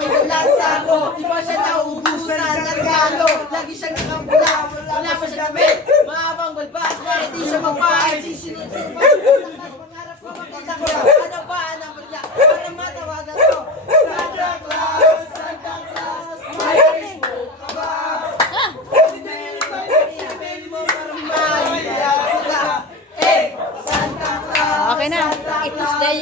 may dalang sako. Di ba siya nauubusan ng regalo? Lagi siyang nakabula, wala pa siya damit. Mahabang balbas, para di siya magpahit. Sisinod-sinod pa siya ng takas. Pangarap ko makita ko. Ano ba ang number niya? Para matawagan ko. Santa Claus, Santa Claus, may Facebook ka ba? Email mo para mahiya ka. Santa Claus, Okay na. Santa It is the